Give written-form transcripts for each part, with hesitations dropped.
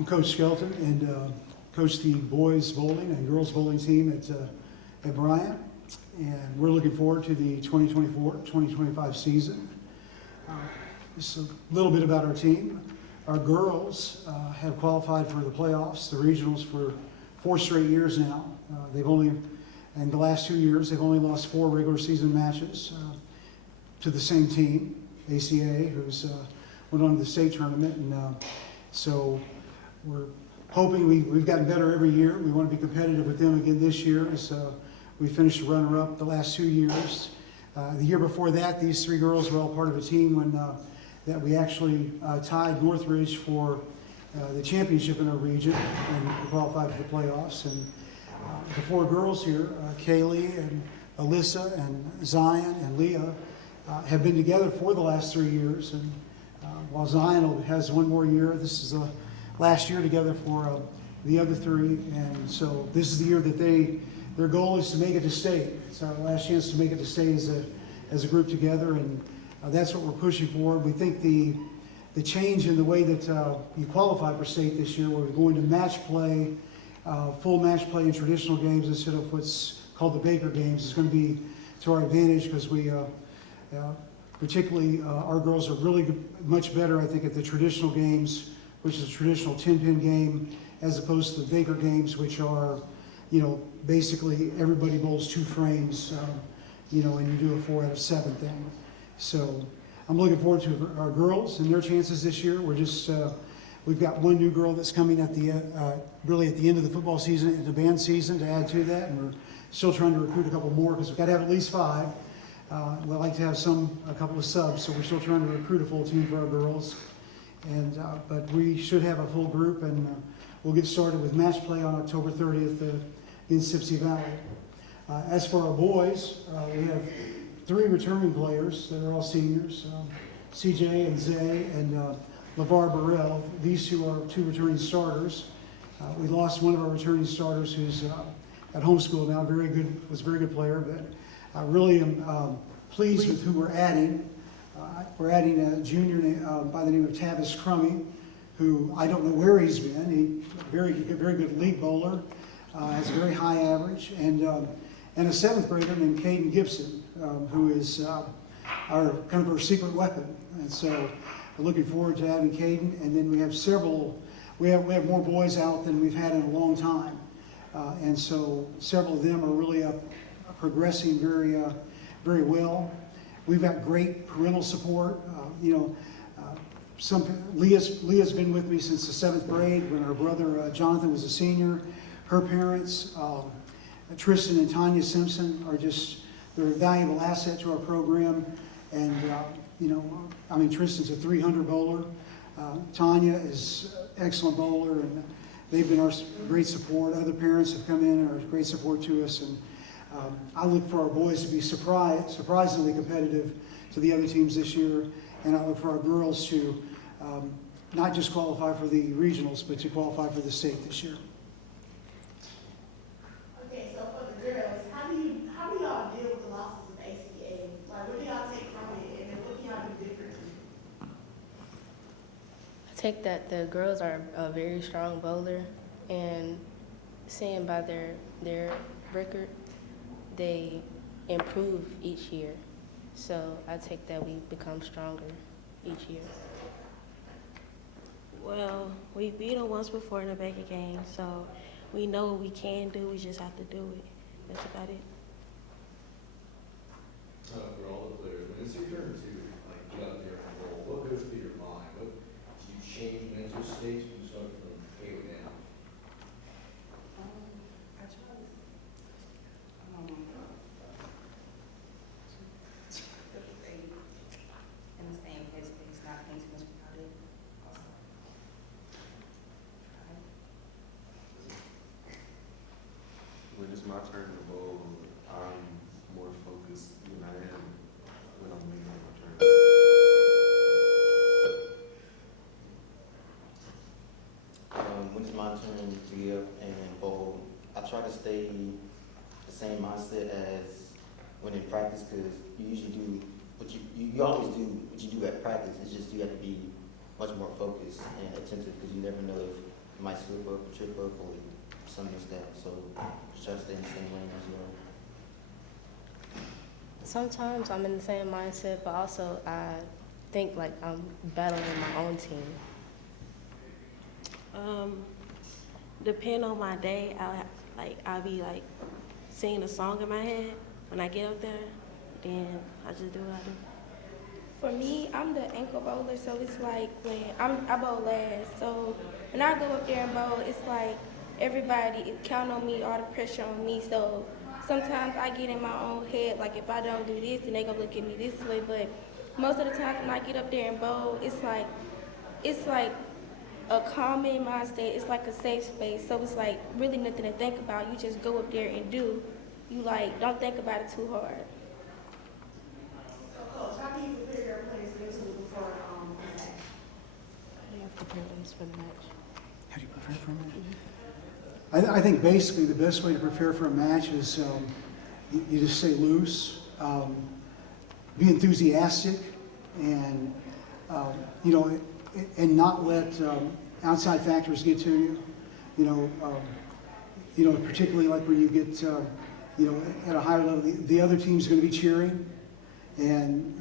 I'm Coach Skelton and coach the boys bowling and girls bowling team at Bryant. And we're looking forward to the 2024-2025 season. Just a little bit about our team. Our girls have qualified for the playoffs, the regionals, for 4 straight years now. In the last 2 years, they've only lost 4 regular season matches to the same team, ACA, who's went on to the state tournament. And so we're hoping we've gotten better every year. We want to be competitive with them again this year. As we finished runner-up the last 2 years. The year before that, these 3 girls were all part of a team that we actually tied Northridge for the championship in our region and qualified for the playoffs. And the 4 girls here, Kaylee and Alyssa and Zion and Leah, have been together for the last 3 years. And while Zion has 1 more year, this is the last year together for the other 3. And so this is the year that their goal is to make it to state. It's our last chance to make it to state as a group together, and that's what we're pushing for. We think the change in the way that you qualify for state this year, where we're going to match play, full match play in traditional games instead of what's called the Baker games, is going to be to our advantage, because we particularly our girls are really much better, I think, at the traditional games, which is a traditional 10-pin game, as opposed to the Baker games, which are, basically everybody bowls 2 frames, and you do a 4 out of 7 thing. So I'm looking forward to our girls and their chances this year. We've got 1 new girl that's coming at the end of the football season, in the band season, to add to that, and we're still trying to recruit a couple more, because we've got to have at least 5. We'd like to have a couple of subs, so we're still trying to recruit a full team for our girls. And but we should have a full group, and we'll get started with match play on October 30th in Sipsey Valley. As for our boys, we have 3 returning players that are all seniors, CJ and Zay and LeVar Burrell. These 2 are 2 returning starters. We lost one of our returning starters, who's at homeschool now, was a very good player, but I really am pleased with who we're adding. We're adding a junior by the name of Tavis Crummy, who I don't know where he's been. He's a very good league bowler, has a very high average, and a 7th grader named Caden Gibson, who is our secret weapon. And so we're looking forward to adding Caden. And then we have we have more boys out than we've had in a long time, and so several of them are really progressing very well. We've got great parental support. Leah's been with me since the 7th grade, when her brother Jonathan was a senior. Her parents, Tristan and Tanya Simpson, they're a valuable asset to our program. And Tristan's a 300 bowler. Tanya is an excellent bowler, and they've been our great support. Other parents have come in and are great support to us. And I look for our boys to be surprisingly competitive to the other teams this year, and I look for our girls to not just qualify for the regionals, but to qualify for the state this year. Okay, so for the girls, how do y'all deal with the losses of ACA? Like, what do y'all take from it, and then what can y'all do differently? I take that the girls are a very strong bowler, and seeing by their record, they improve each year. So I take that we become stronger each year. Well, we beat them once before in the Baker game, so we know what we can do. We just have to do it. That's about it. For all the players, when it's your turn to get out there and roll, what goes through your mind? What do you change mental states when you start from A to down? I try to stay in the same headspace, not think too much about it. Also, When it's my turn to bowl, I'm more focused than I am when I'm waiting on my turn. When it's my turn to get up and bowl, I try to stay the same mindset as when in practice, because you usually do what you always do what you do at practice. It's just you have to be much more focused and attentive, because you never know if might slip up, trip up, or something like that. So just try to stay in the same lane as well. Sometimes I'm in the same mindset, but also I think like I'm battling my own team. Depend on my day, I'll be like singing a song in my head when I get up there. Then I just do what I do. For me, I'm the ankle bowler, so it's like when I bowl last. So when I go up there and bowl, it's like everybody is counting on me, all the pressure on me. So sometimes I get in my own head, like if I don't do this, then they gonna look at me this way. But most of the time when I get up there and bowl, it's like a calming mind state. It's like a safe space. So it's like really nothing to think about. You just go up there and do. You like don't think about it too hard. So, Coach, how do you prepare your players mentally before the match? You have to prepare us for the match. How do you prepare for a match? I think basically the best way to prepare for a match is you just stay loose, be enthusiastic, and and not let outside factors get to you. Particularly like when you get at a higher level, the other team's going to be cheering, and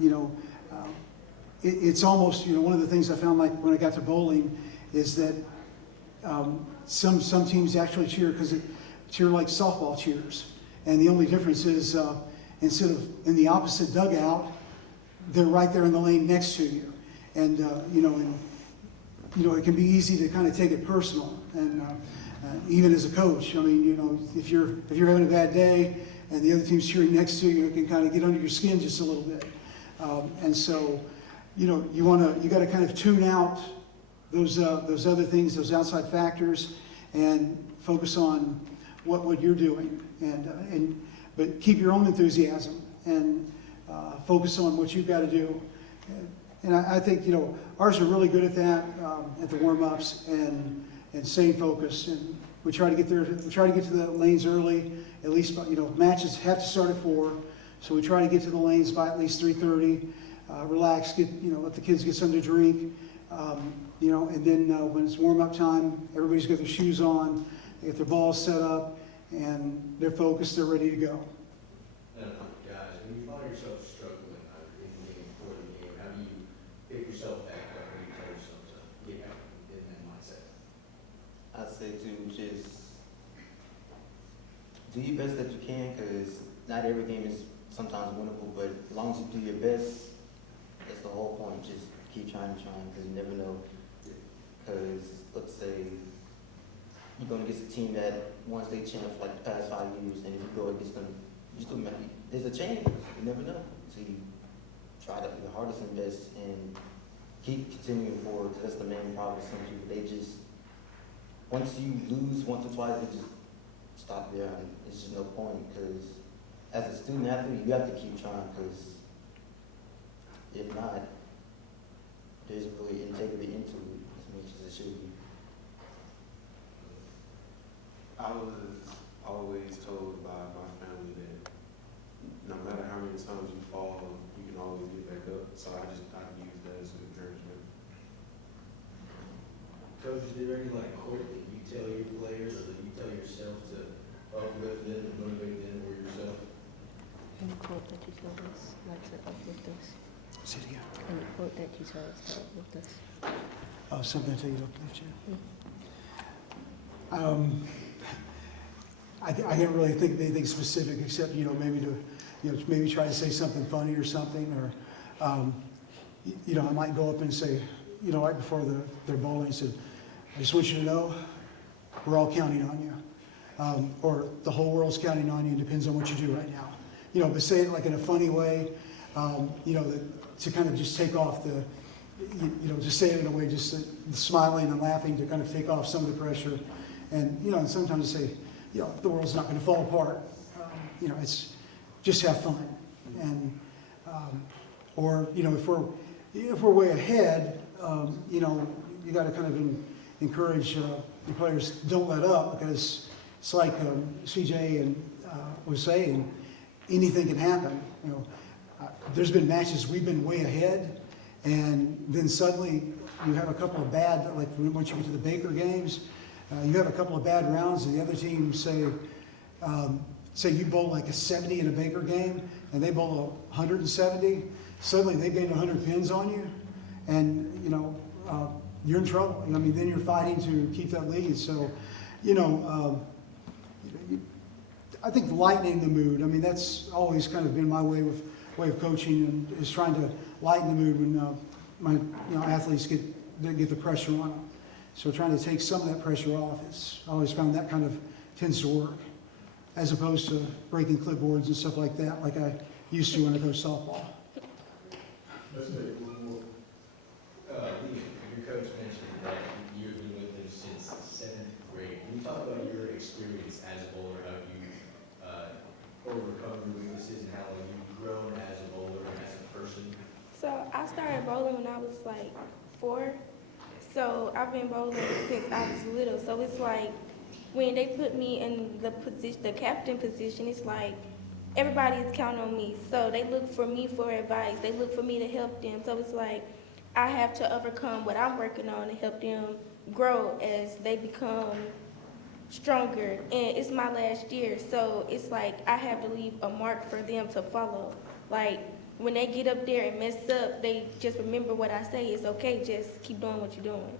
it's almost one of the things I found like when I got to bowling is that some teams actually cheer like softball cheers, and the only difference is instead of in the opposite dugout, they're right there in the lane next to you, and it can be easy to kind of take it personal, and even as a coach, I mean, if you're having a bad day and the other team's cheering next to you, it can kind of get under your skin just a little bit, and so you got to kind of tune out those other things, those outside factors, and focus on what you're doing, but keep your own enthusiasm and focus on what you've got to do. And I think ours are really good at that at the warm-ups and staying focused. And we try to get there. We try to get to the lanes early. At least matches have to start at 4, so we try to get to the lanes by at least 3:30. Relax, let the kids get something to drink. And then when it's warm-up time, everybody's got their shoes on, they get their balls set up, and they're focused. They're ready to go. Guys, when you find yourself struggling in the game, before the game, how do you pick yourself back up and you tell yourself to get back in that mindset? I'd say to just do your best that you can, because not every game is sometimes winnable, but as long as you do your best, that's the whole point. Just keep trying, because you never know. Because let's say you're going against a team that won state champ for like the past 5 years, and if you go against them, there's a chance. You never know. So you try to do your hardest and best and keep continuing forward, because that's the main problem with some people. They just, once you lose once or twice, they just stop there, and it's just no point, because as a student athlete, you have to keep trying, because if not, there's really integrity into it as much as it should be. I was always told by my family that no matter how many times you fall, you can always get back up. So I use that as an encouragement. Coach, is there any quote that you tell your players or that you tell yourself to uplift them and motivate them or yourself? Any quote that you tell us like to uplift us? Say it again. Any quote that you tell us to uplift us? Oh, something to take it uplift you. I can't really think of anything specific except maybe to maybe try to say something funny or something, or I might go up and say right before their bowling, said, I just want you to know we're all counting on you, or the whole world's counting on you. It depends on what you do right now, but say it like in a funny way, to kind of just take off the just say it in a way, just smiling and laughing to kind of take off some of the pressure, and and sometimes say, the world's not going to fall apart. It's just have fun, and or if we're way ahead, you got to kind of encourage your players, don't let up, because it's like CJ and was saying, anything can happen. There's been matches we've been way ahead, and then suddenly you have a couple of bad, like once you get to the Baker games, You have a couple of bad rounds, and the other team say you bowl like a 70 in a Baker game, and they bowl 170. Suddenly they gain 100 pins on you, and you're in trouble. I mean, then you're fighting to keep that lead. So, I think lightening the mood. I mean, that's always kind of been my way of coaching, and is trying to lighten the mood when my athletes get the pressure on them. So trying to take some of that pressure off. I always found that kind of tends to work, as opposed to breaking clipboards and stuff like that, like I used to when I coached softball. Let's take one more. Lee, your coach mentioned that you've been with him since 7th grade. Can you talk about your experience as a bowler, how you overcome your weaknesses, and how you've grown as a bowler and as a person? So I started bowling when I was like 4. So I've been bowling since I was little. So it's like when they put me in the position, the captain position, it's like everybody is counting on me. So they look for me for advice. They look for me to help them. So it's like I have to overcome what I'm working on and help them grow as they become stronger. And it's my last year, so it's like I have to leave a mark for them to follow. Like when they get up there and mess up, they just remember what I say. It's okay, just keep doing what you're doing.